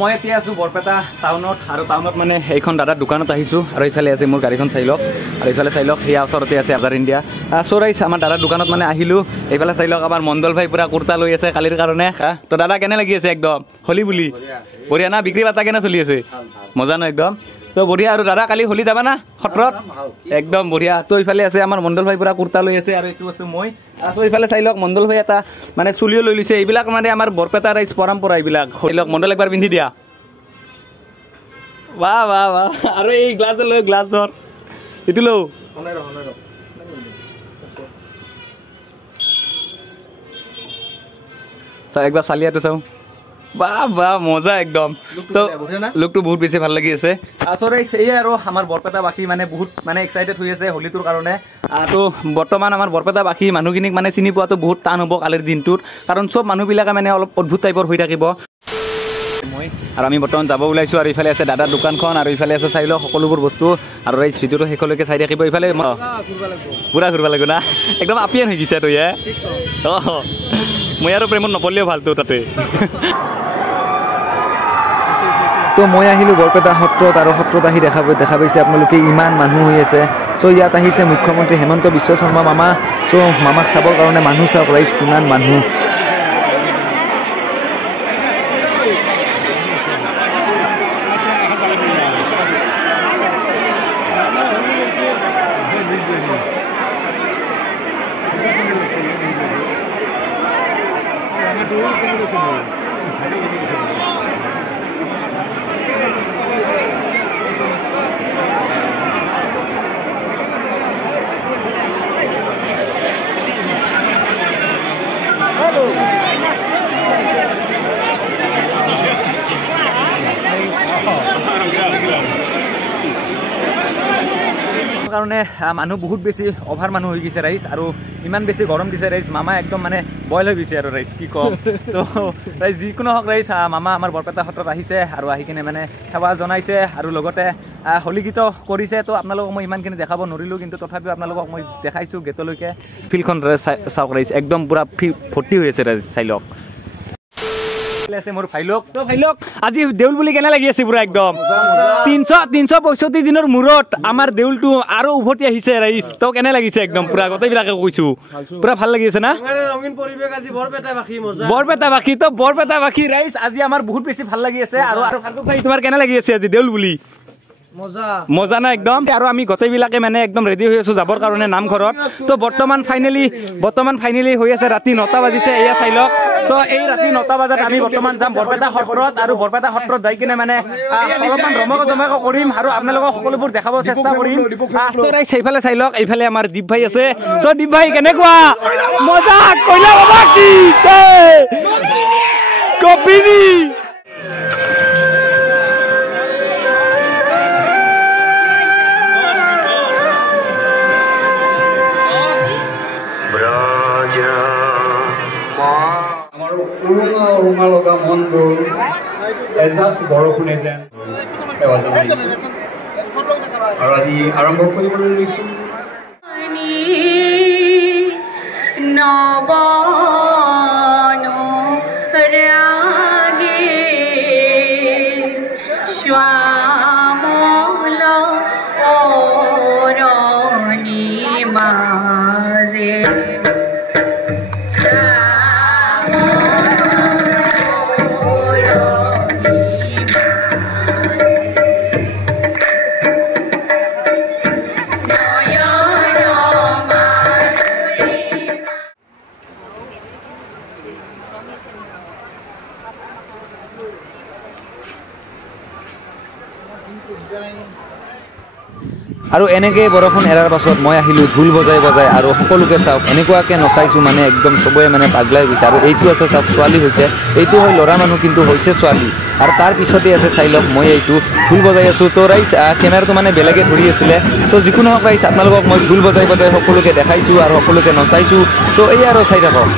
মই এতিয়া আছো বৰপেটা টাউনত আৰু টাউনত মানে এইখন দাদাৰ দোকানত আহিছো আৰু এইফালে আছে মোৰ গাড়ীখন চাই লওক আৰু এইফালে চাই লওক সেয়া ওচৰতে আছে আজাৰ ইণ্ডিয়া ৰাইজ আমাৰ দাদাৰ দোকানত মানে আহিলো এইফালে চাই লওক আমাৰ মণ্ডল ভাই পুৰা কুৰ্তা লৈ আছে কালিৰ কাৰণে তো দাদা কেনে লাগি আছে একদম হলি বুলি বঢ়িয়া না বিক্ৰী বাৰ্তা কেনে চলি আছে মজা ন একদম তো বঢ়িয়া আৰু দাদা কালি হলি যাবা না সত্ৰত একদম বঢ়িয়া তো এইফালে আছে আমাৰ মণ্ডল ভাই পুৰা কুৰ্তা লৈ আছে আৰু এইটো আছে মই আছো এইফালে চাই লওক মণ্ডল ভাই এটা মানে চুলিও লৈ লৈছে এইবিলাক মানে আমাৰ বৰপেটা ৰাইজ পৰম্পৰা এইবিলাক চাই লওক মণ্ডল একবাৰ পিন্ধি দিয়া বাহ বাহ বাহ আৰু এই গ্লাছ লৈ গ্লাছৰ এইটো লও একবাৰ চালিয়াটো চাওঁ বাহ বাহ মজা একদম তো লুকটো বহুত বেছি ভাল লাগি আছে এই আৰু আমাৰ বৰপেটাবাসী মানে বহুত মানে এক্সাইটেড হৈ আছে হোলীটোৰ কাৰণে তো বৰ্তমান আমাৰ বৰপেটাবাসী মানুহখিনিক মানে চিনি পোৱাটো বহুত টান হ'ব কালিৰ দিনটোত কাৰণ চব মানুহবিলাকে মানে অলপ অদ্ভুত টাইপৰ হৈ থাকিব মই আৰু আমি বৰ্তমান যাব ওলাইছোঁ আৰু ইফালে আছে দাদাৰ দোকানখন আৰু ইফালে আছে চাই লওক সকলোবোৰ বস্তু আৰু ৰাইজ ভিডিঅ'টো শেষলৈকে চাই থাকিব ইফালে পুৰা ঘূৰিব লাগিব না একদম আপিয়ান হৈ গৈছে তই অঁ মই আৰু প্ৰেমত নপৰিলেও ভালটো তাতে তো মই আহিলোঁ বৰপেটা সত্ৰত আৰু সত্ৰত আহি দেখা পাইছে আপোনালোকে ইমান মানুহ হৈ আছে চ' ইয়াত আহিছে মুখ্যমন্ত্ৰী হেমন্ত বিশ্ব শৰ্মা মামা চ' মামাক চাবৰ কাৰণে মানুহ চাওক ৰাইজ কিমান মানুহ কাৰণে মানুহ বহুত বেছি অভাৰ মানুহ হৈ গৈছে ৰাইজ আৰু ইমান বেছি গৰম দিছে ৰাইজ মামা একদম মানে বইল হৈ গৈছে আৰু ৰাইজ কি কম তো ৰাইজ যিকোনো হওক ৰাইজ মামা আমাৰ বৰপেটা সত্ৰত আহিছে আৰু আহি কিনে মানে সেৱা জনাইছে আৰু লগতে হোলী গীত কৰিছে তো আপোনালোকক মই ইমানখিনি দেখাব নোৱাৰিলোঁ কিন্তু তথাপিও আপোনালোকক মই দেখাইছোঁ গেটলৈকে ফিল্ডখন চাওক ৰাইজ একদম পুৰা ভৰ্তি হৈ আছে ৰাইজ চাই লওক আছে মোৰ ভাইলোক তো ভাইলোক আজি দেউল বুলি কেনে লাগি আছে পুৰা একদম 365 দিনৰ মূৰত আমাৰ দেউলটো আৰু উভতি আহিছে ৰাইজ তো কেনে লাগিছে একদম পুৰা গোটেইবিলাকে কৈছো পুৰা ভাল লাগি আছে না ৰঙীন পৰিবেশ আজি বৰপেটা বাকি মজা বৰপেটা বাকি ৰাইজ আজি আমাৰ বহুত বেছি ভাল লাগি আছে আৰু ফাৰুক ভাই তোমাৰ কেনে লাগি আছে আজি দেউল বুলি মজা না একদম আৰু আমি গোটেইবিলাকে মানে একদম ৰেডি হৈ আছো যাবৰ কাৰণে নামঘৰত তো বৰ্তমান ফাইনেলি হৈ আছে ৰাতি 9টা বাজিছে এয়া চাই লওক তো এই ৰাতি 9টা বজাত আমি বৰ্তমান যাম বৰপেটা সত্ৰত আৰু বৰপেটা সত্ৰত যাই কিনে মানে অলপমান ৰমক কৰিম আৰু আপোনালোকক সকলোবোৰ দেখাব চেষ্টা কৰিম তো ৰাইজ সেইফালে চাই লওক এইফালে আমাৰ দীপ ভাই আছে তো দীপ ভাই কেনেকুৱা মজা কইলা বাবা কি কপিনি লগা মনবোৰ এজাক বৰষুণে যেন আৰু আজি আৰম্ভ কৰিবলৈ লৈছো আৰু এনেকৈ বৰষুণ এৰাৰ পাছত মই আহিলোঁ ঢোল বজাই আৰু সকলোকে চাওক এনেকুৱাকৈ নচাইছোঁ মানে একদম চবৰে মানে পাগলাই গৈছে আৰু এইটো আছে চাওক ছোৱালী হৈছে এইটো হয় ল'ৰা মানুহ কিন্তু হৈছে ছোৱালী আৰু তাৰ পিছতে আছে চাই লওক মই এইটো ঢোল বজাই আছোঁ তো ৰাইজ কেমেৰাটো মানে বেলেগে ধৰি আছিলে চ' যিকোনো হওক ৰাইজ আপোনালোকক মই ঢোল বজাই সকলোকে দেখাইছোঁ আৰু সকলোকে নচাইছোঁ চ' এই আৰু চাই থাকক